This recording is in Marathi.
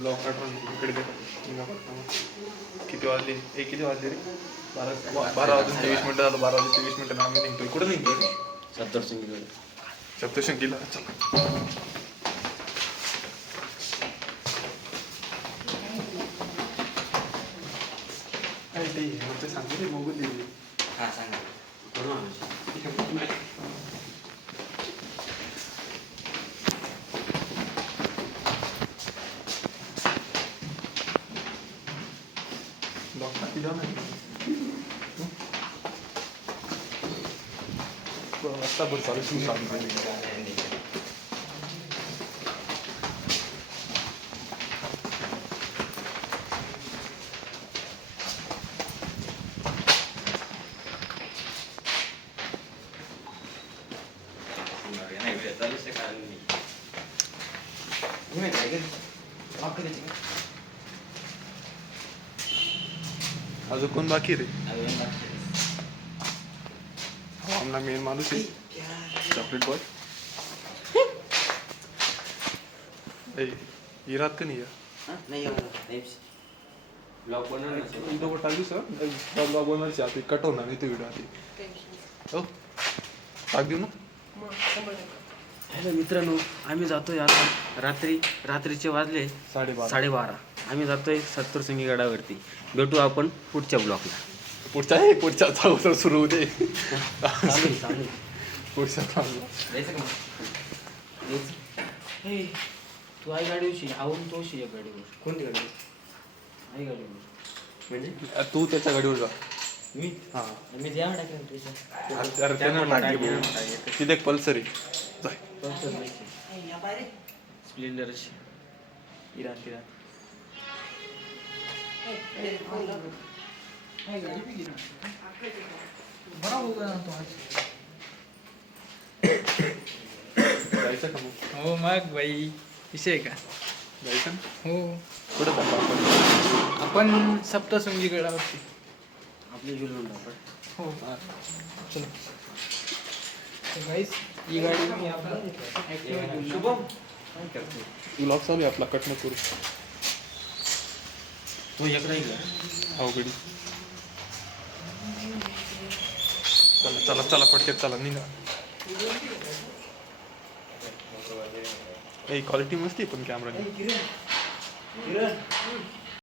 ब्लॉग काढून इकडे दे. किती वाजले? किती वाजले रे? 12 वाजून 23 मिनिटं झालं. 12 वाजून 23 मिनिटं आम्ही निघतोय. कुठं निघतोय? सप्तशृंगीला. ते सांगते मोबाईल दिली. हा सांगा. रस्ता भर चालू तू सांग. अजून कोण बाकी रे? आमना मेन माणूस आहे चॉकलेट बॉय. इरात का नाही ब्लॉग बनवणार टाकू सर. ब्लॉग बनवायची आता कट होणार नाही तो व्हिडिओ आधी. हो टाक देऊ ना. हॅलो मित्रांनो, आम्ही जातोय आता रात्रीचे वाजले 12:30. आम्ही जातोय सप्तशृंगी गडावरती. भेटू आपण पुढच्या ब्लॉकला. पुढच्या चालू सुरू होते. चालेल. पुढच्या चालू तू आई गाडीवशी आवून तो शी गाडीवर. कोणती गाडी? आई गाडीवर म्हणजे तू त्याच्या गाडीवर जा. मी त्या तिथे एक पल्सर आहे. स्प्लेंडर इराण जायचं का मग? हो मग भाई विषय का? जायचं ना? हो कुठं जातो आपण सप्तशृंगी गडावरती. आपली जुलून हो चलो. गाईस ही गाडी मी आपला शुभम ब्लॉग चालू आहे आपला. कट न करू. तो एक राहील अवघडी. चला पटकेत चला निघा. क्वालिटी मस्ती पण कॅमेरा.